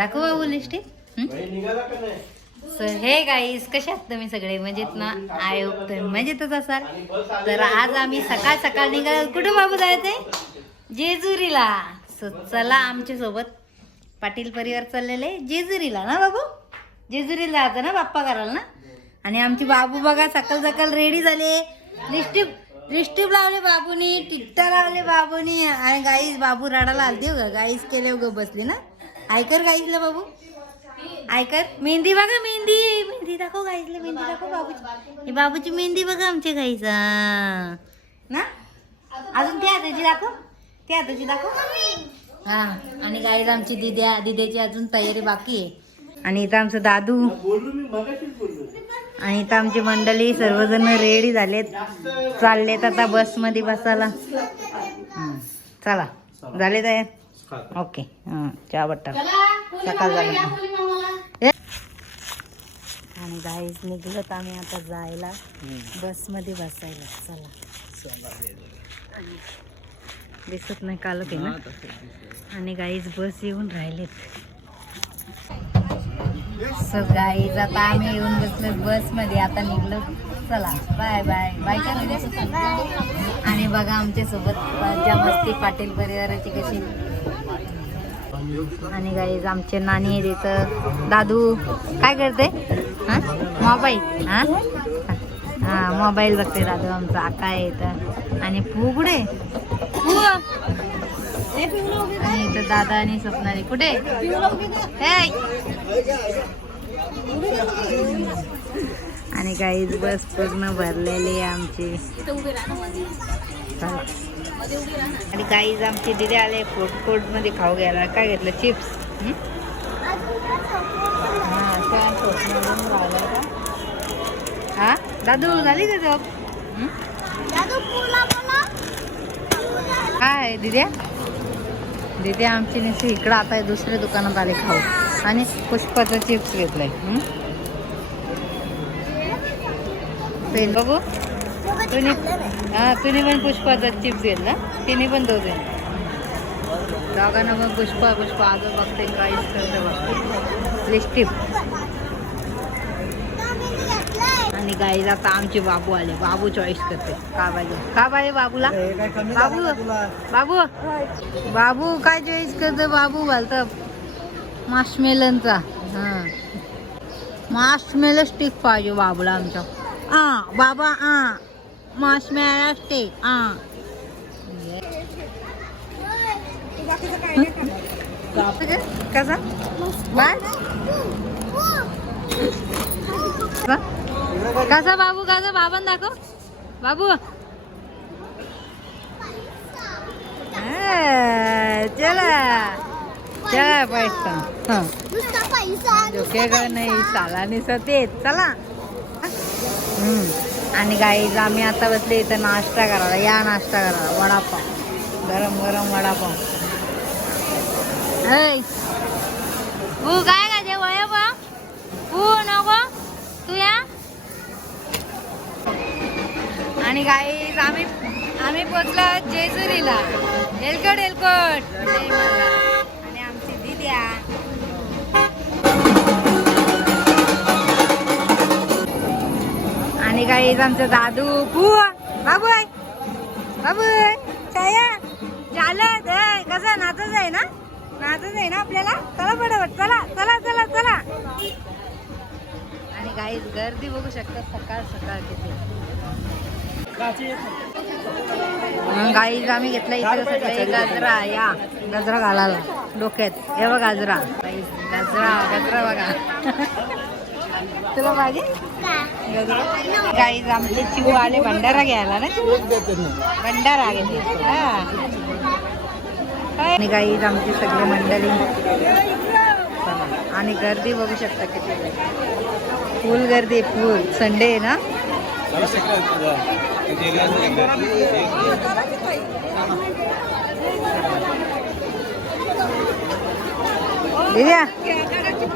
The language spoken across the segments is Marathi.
दाखव बाबू लिस्टिक हे? गाईस कशा आहात तुम्ही सगळे? मजेत ना? आय होप तुम्ही मजेतच असाल. तर आज आम्ही सकाळ सकाळ निघालो. कुठे बाबू जायचंय? जेजुरीला. So, चला आमच्यासोबत. पाटील परिवार चाललेले जेजुरीला ना बाबू? जेजुरीला जायचं ना बाप्पा करायला ना? आणि आमची बाबू बघा सकाळ सकाळ रेडी झाले. लिस्टिप लिस्टिप लावले बाबूनी टिट्टा लावले बाबूनी. आणि गाईस बाबू रडायला आलते हो गाईस केले ग बसले ना? ऐकर गाईजला बाबू? ऐकर मेहंदी बघा मेहंदी. मेहंदी दाखव गाईजला मेहंदी दाखव बाबूची. ही बाबूची मेहंदी बघा आमच्या गाईचा. ना? अजून त्या हाताची दाखव. त्या हाताची दाखव. हा आणि गाईज आमची दिद्या दिद्याची अजून तयारी बाकी आहे. आणि इथं आमचं दादू. आणि इथं आमची मंडळी सर्वजण रेडी झालेत. चाललेत आता बसमध्ये बसायला. चला. झाले तयार? ओके. हां चहा बट्टा. सकाळ झाली. आणि गाईज निघलोत आम्ही आता जायला. बसमध्ये बसायला. चला. दिसत नाही काल ते ना? आणि गाईज बस येऊन राहिलेत. सो गाईज आता आम्ही येऊन बसलो बसमध्ये आता निघलो. चला बाय बाय बाय का आणि बघा आमच्यासोबत मजा मस्ती पाटील परिवाराची कशी. आणि गाईज आमचे नानी तिथं दादू काय करते? हां? मोबाईल. हा? हां मोबाईल बघते दादू आमचा. आका आहे इथं. आणि पू आणि इथं दादा आणि स्वप्नाली कुठे? आणि गाईज बस पूर्ण भरलेली आहे आमची. चला. आणि गाईज आमची दिदी आले फूड कोर्टमध्ये खाऊ घ्यायला. काय घेतलं? चिप्स हा दादू झाली का जॉब काय दिद्या दिद्या आमची नेसी इकडं आता दुसऱ्या दुकानात आले खाऊ. आणि पुष्पाचं चिप्स घेतलंय. पेन बघू. तुम्ही हा तुम्ही पण पुष्पाचा चिप्स घेतला तिने पण तो दे दोघांना मग पुष्पा पुष्पा आजो बघते काहीच करते बघते. लिस्टिप आणि गाईज आता आमचे बाबू आले. बाबू चॉईस करते. का पाहिजे का पाहिजे बाबूला? बाबू? बाबू? बाबू काय चॉईस करते बाबू घालतं? माशमेलनचा हां. माशमेल स्टिक पाहिजे बाबूला आमच्या. आ बाबा आ माशमेल स्टिक आ कसा? कसा बाबू कसा? बाबान दाखव. बाबू. हा, चला. चला पैसा. हं. डोक्याकडे नाही साला नाही सतेत चला. हम्म. आणि गाईज आम्ही आता बसले इथं नाश्ता करायला. या नाश्ता करायला. वडापाव. गरम गरम वडापाव. ऐ. काय का जे वडापाव तू नको. तू या आणि गाईज आम्ही आम्ही पोचलो जेजुरीला. हेलकट हेलकट आणि आमची दिद्या आणि गाईज आमचं दादू पू बाबू आहे बाबू छाया चालत आहे कसं नाचत आहे ना? नाचत आहे ना आपल्याला? चला पटापट चला चला चला चला. आणि गाईज गर्दी बघू शकता सकाळ सकाळ किती. गाईज आम्ही घेतला सगळे गजरा या गजरा घालायला. डोक्यात. हे बघ गजरा. गजरा गजरा बघा. तुला पाहिजे गाईज आमचे चिऊ आले भंडारा घ्यायला ना? भंडारा आणि गाईज आमची सगळी मंडळी. आणि गर्दी बघू शकता किती. फुल गर्दी आहे, फुल संडे आहे ना? दिव्या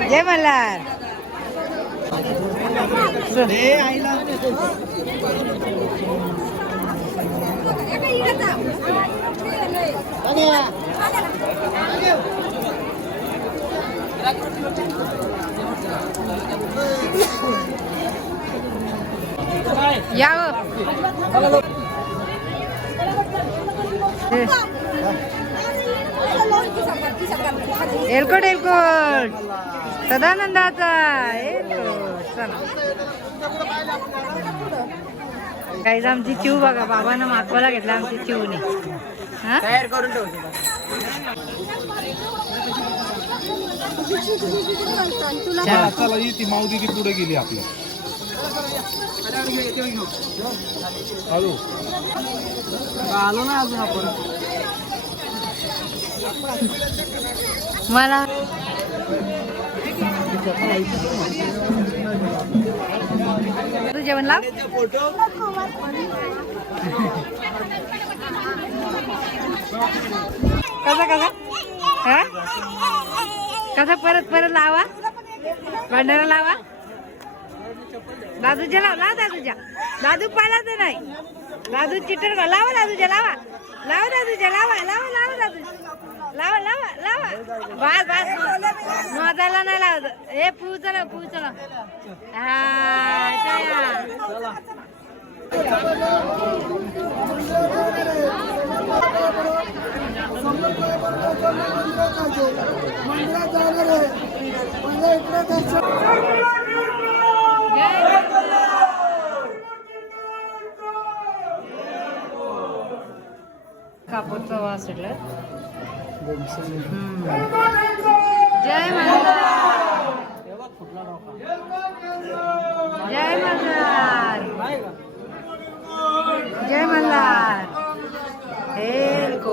जय मल्हार. या. एलकोट एलकोट. सदानंदाचा एलकोट. काहीच आमची चिव बघा बाबानं मागवायला घेतला आमची चिवने तयार करून ठेवतो. ती माऊदी ती पुढे गेली आपल्या हॅलो. आलो ना अजून आपण. मला तू जेवण लाव कसा कसा? हा? कसा परत परत लावा? भांडारा लावा? दादूच्या लाव लाव दादूच्या. दादू पालाच नाही. दादू चिटर लावा दादूच्या लावा. लावा दादूच्या लावा लावा लावा दादू लावा लावा लावा. बस बस मोजायला नाही लावत. हे पू चला पू चला. हा चला. कापूरचा वास सुटला. जय मल्हार. जय मल्हार. जय मल्हार हेलको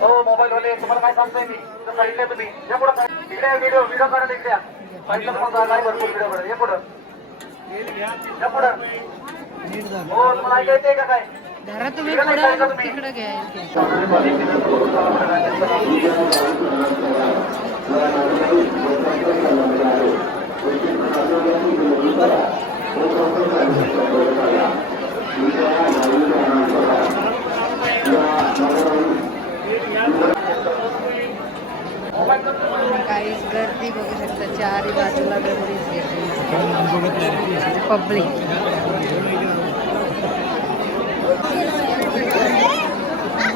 हो मोबाईल वाले तुम्हाला काय सांगतोय मी तर सांगितलंय तुम्ही या पुढे इकडे व्हिडिओ व्हिडिओ करायला इकडे सांगितलं तुम्हाला काय भरपूर व्हिडिओ करा या पुढं धरा तुम्ही पुढं तिकडं घ्या काहीच गर्दी बघू शकता चारही बाजूला पब्लिक.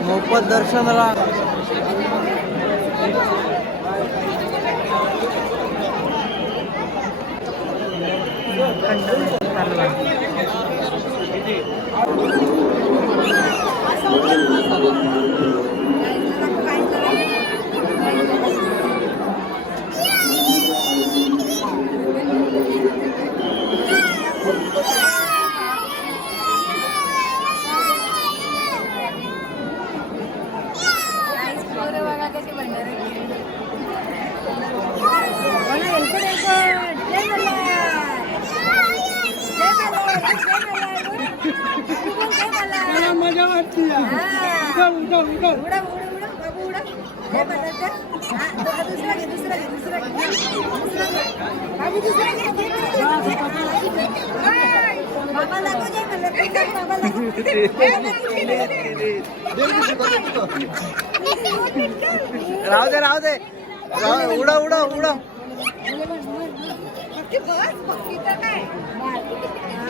मोफत दर्शनाला. राहू दे राहू दे. उड़ा उडव उडव काय?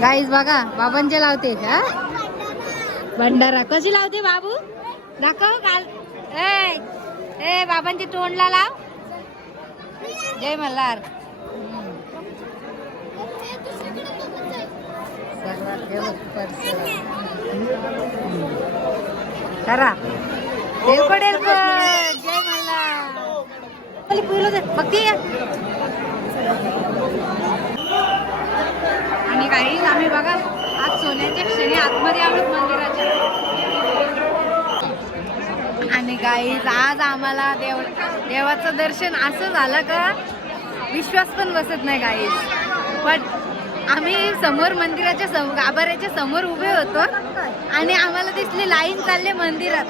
गाईज बघा बाबांचे लावते. हा? भंडारा. कशी लावते बाबू? दाखव काल. ए ए बाबांची तोंडला लाव. जय मल्हार. करा. एलकोट एलकोट जय मल्हार. खाली पुरलं बघते काही आम्ही बघा आज सोन्याच्या क्षणी आतमध्ये आहोत मंदिराच्या. आणि गाईज आज आम्हाला देव देवाचं दर्शन असं झालं का विश्वास पण बसत नाही गाईज. पण आम्ही समोर मंदिराच्या सम गाभाऱ्याच्या समोर उभे होतो आणि आम्हाला दिसली लाईन चालले मंदिरात.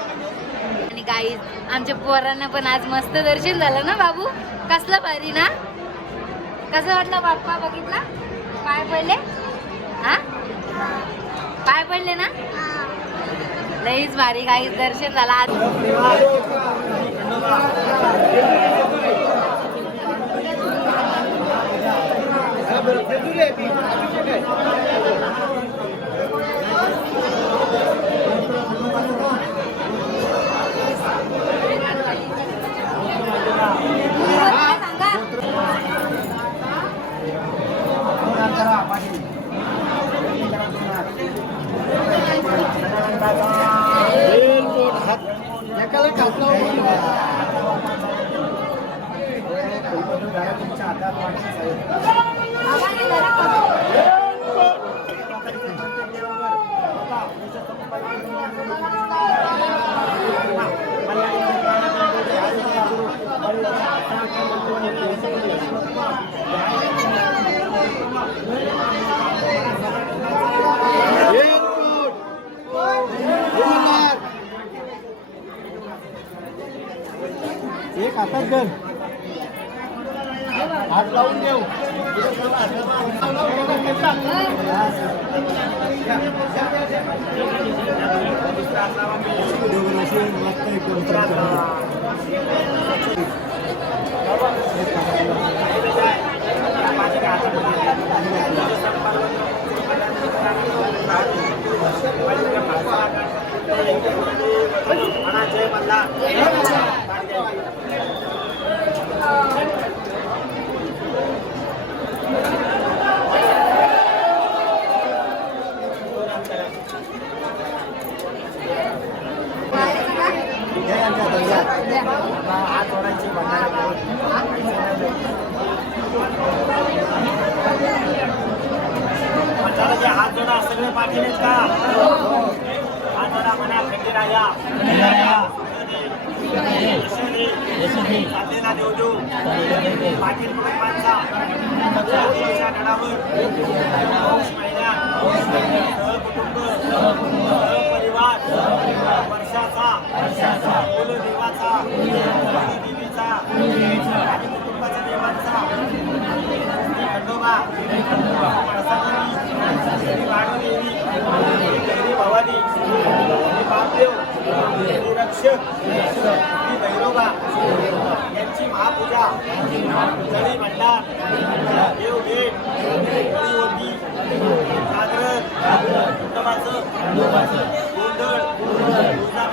आणि गाईज आमच्या पोरांना पण आज मस्त दर्शन झालं ना बाबू? कसलं भारी ना? कसं वाटलं बाप्पा बघितला? काय पहिले पाय पडले ना? लईच भारी काही दर्शन झाला आज. हात लावून देऊ हात जोडा सगळे पाठीनेच का हात म्हणा खंडी राजा साधलेला देवदेव पाटील कुटुंबांचा गडावर पौष महिन्यात देवीचा आणि देवांचा श्री खंडोबा देवी भवानी बापदेव रक्षक भैरोबा यांची महापूजा जळी भंडार देवभेट गळीओटी जागरण खंडोबाचं गोंधळ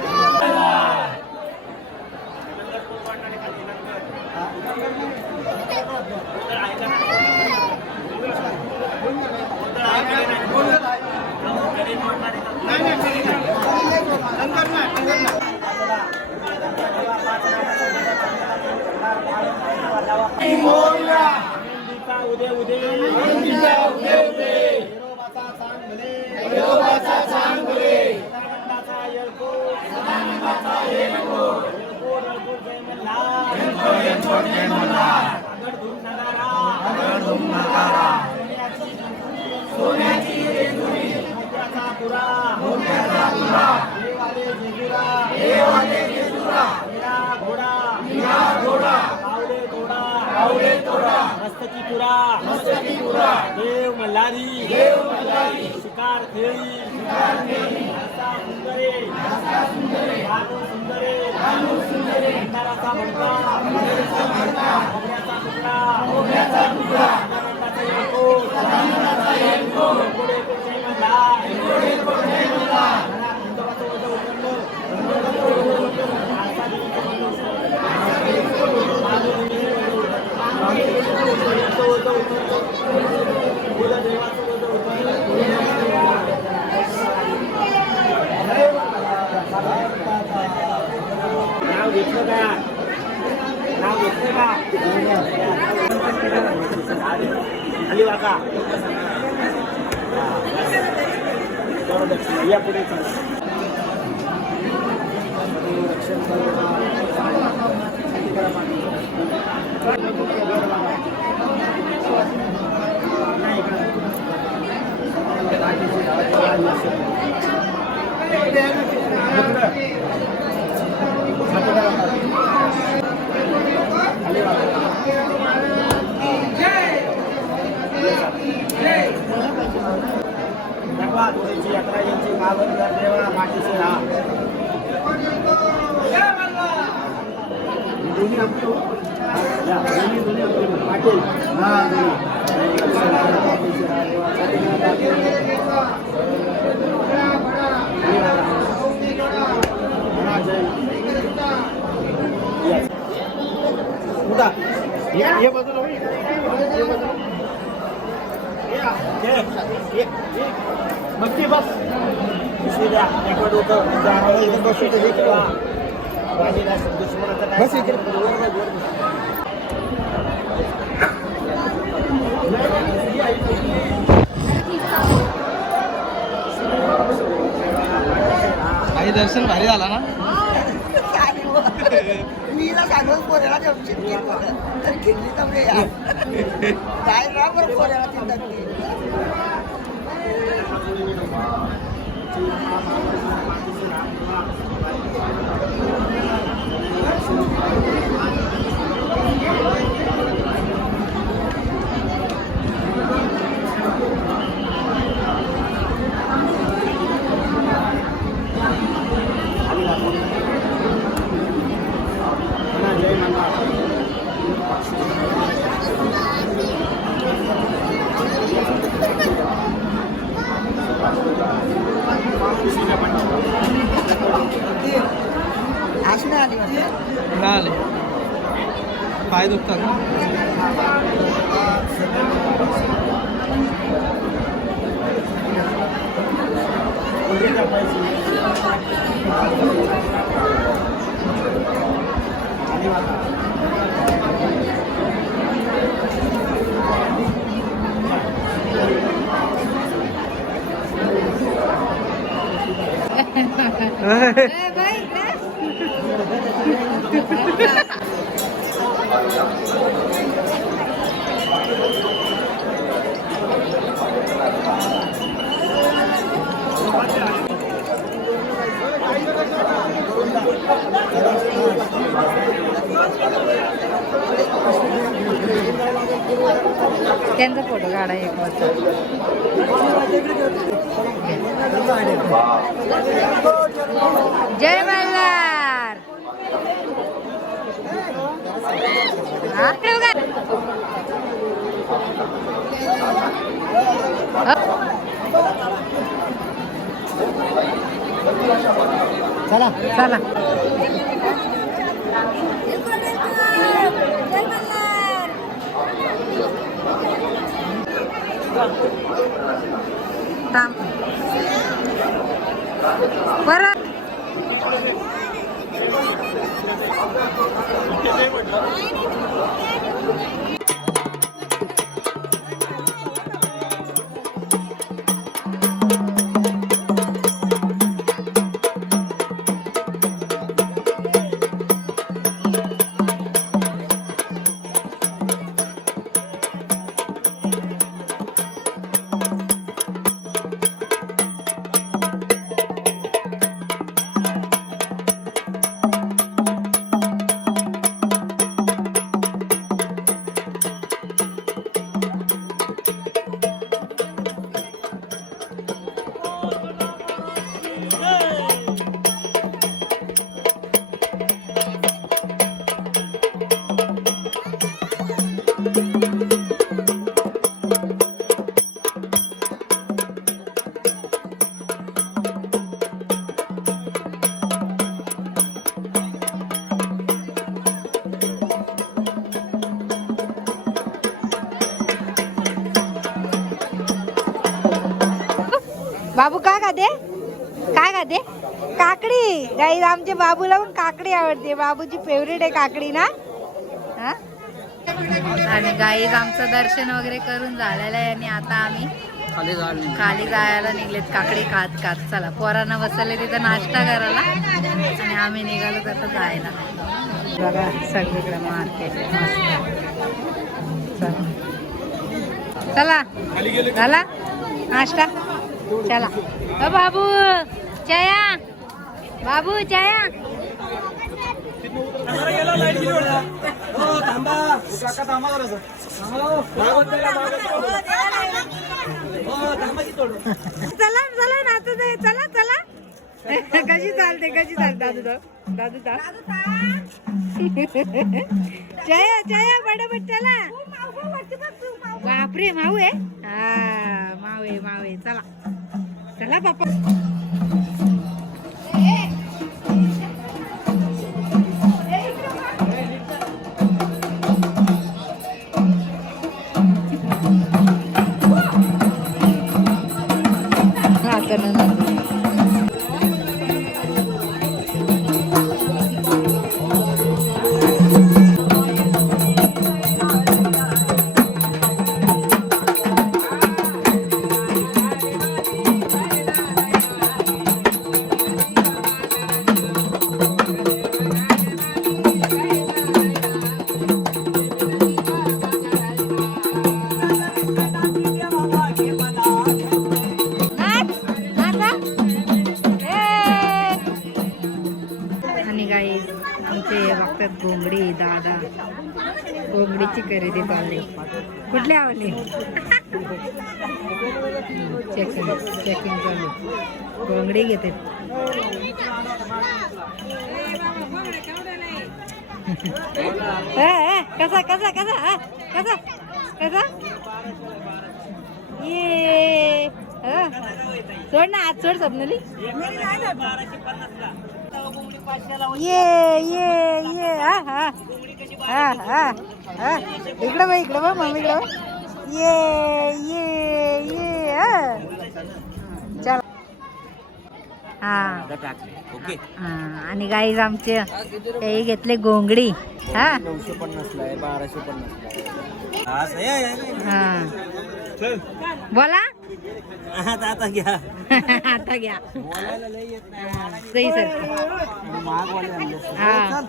देव मल्हारी। देव मल्हारी। शिकार खेळी हसा सुंदरे भानू सुंदरे देवीचं वजन उचललं. देवीचं वजन उचललं. कुलदेवाचं वजन उचललं. नाव घेतलं का? नाव घेतलं का? खाली वाका. या पुढे भगवा धुळेची यात्रा यांची मावळ देवा मातीचे हा दोन्ही आमचे हो. या, दोन्ही, दोन्ही आमचे. पाटील. हा, दोन्ही. मातीचे हा, देवाचा देवा, हा, जय. Yes. उठा. ये- ये बाजूला होय. ये बाजूला. ये, ये, ये. मग बस दे दुश्मनाचं दर्शन भारी झाला ना मीला सांगून पोऱ्याला देऊन शिकली तर खिल्ली तर यार काय ना बरं पोऱ्याला तिथं जय त्यांचा फोटो काढा एक वाजता जय मल्हार हा, ठेवू का? चला म्हटलं काकडी गाई आमच्या बाबूला पण काकडी आवडते. बाबूची फेवरेट आहे काकडी ना? हा? आणि गाईज आमचं दर्शन वगैरे करून झालेलं आहे आणि आता आम्ही खाली जायला निघलेत. काकडी खात खात. चला पोरांना बसले तिथं नाश्ता करायला. आणि आम्ही निघालो तर जायला. बघा सगळीकडे मार्केट चला. झाला? नाश्ता? चला. बाबू चया बाबू चया चला चला नातू दे. चला चला. कशी चालते कशी चालते? दादू दादू दादू जया जया बडाबट चला. बापरे माऊ आहे. हा माऊ आहे माऊ आहे. चला. चला बापा. よいしょ。चेकिंग चेकिंग चालू. घोंगडी घेते. कसा कसा कसा कसा कसा? ये सोड ना आज सोड स्वप्नली. ये ये ये हा हा. हा हा. हा. इकडं बघ इकडं बघ मम्मी इकडं ये ये ये हा. चल. हा. ओके आणि गाईज आमचे हे घेतले घोंगडी हा. नऊशे पन्नासला आहे बाराशे पन्नासला आहे हा. बोला. आता घ्या. आता सही सर. हा.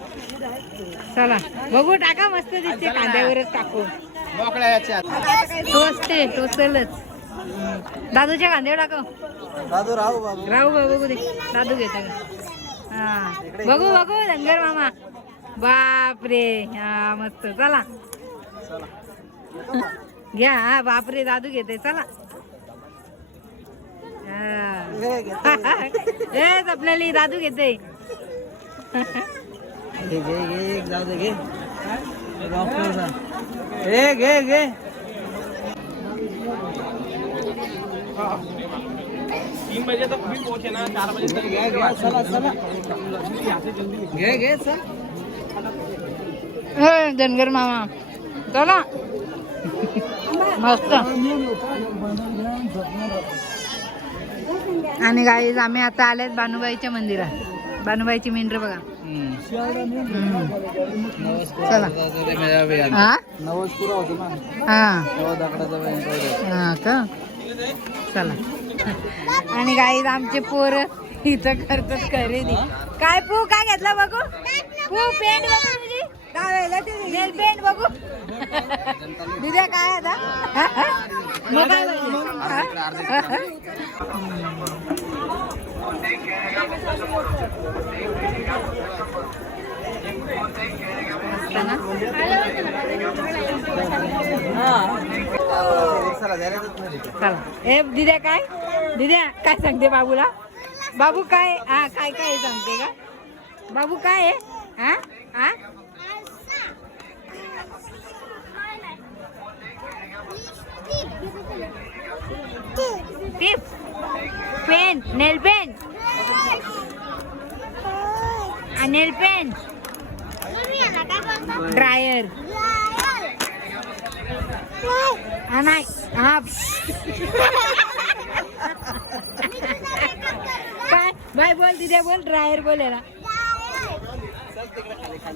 चला. बघू टाका मस्त दिसते कांद्यावरच टाकू. मोकळ्या याच्यात टोचते टोचलच दादूच्या कांद्यावर टाकव. दादू राहू बाबू. राहू बघ बघू दे. दादू घेता का हा. बघू बघू धनगर मामा. बापरे हा मस्त. चला. घ्या हा बापरे दादू घेते चला. हा. ए आपल्याला दादू घेते घे घे घे एक जाऊ दे घे डॉक्टरचा ए घे घे घ्या, घ्या, चला चला. घे घे चल. ए, धनगर मामा. चला. मस्त. आणि गाईज आम्ही आता आलेत बानुबाईच्या मंदिरात. बानुबाईची मेंढर बघा. चला. हा? हा. हा का? आणि गाईज आमचे पोर इथं करतात खरेदी. काय पू काय घेतला बघू? पू पेंट बघू तुझी. गावाला नेल पेंट बघू. दिद्या काय आता? मग चला चला ए दिद्या काय? दिद्या काय सांगते बाबूला? बाबू काय? हा काय काय सांगते का? बाबू काय आहे? हा? हा? Tip. Pen nail pen nail pen dryer नाही हा बाय बोल दिद्या बोल. ड्रायर बोल याला.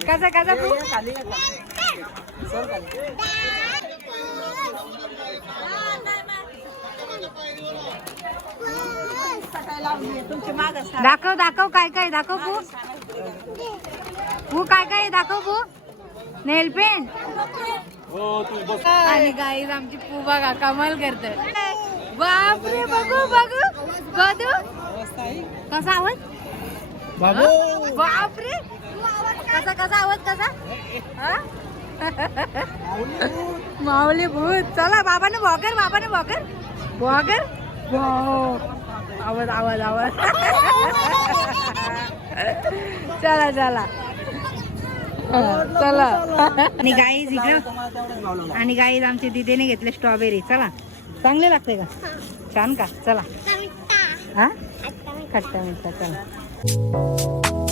कसा कसा खाली दाखव दाखव काय काय दाखव पू. पू काय काय? दाखव पू. नेल पेंट. आणि गाईज आमची पू बघा कमाल करत बापरे बघू बघू. बघू. कसा आवाज? बापरे. कसा कसा आवाज कसा? माऊली भूत. चला बाबाने बॉकर बाबाने बॉकर बॉकर आवाज आवाज आवाज. चला चला. चला. आणि गाईज इकडं आणि गाईज आमच्या दिदीने घेतले स्ट्रॉबेरी चला. चांगले लागते का? छान का? चला. हा? खट्टा मिठा चला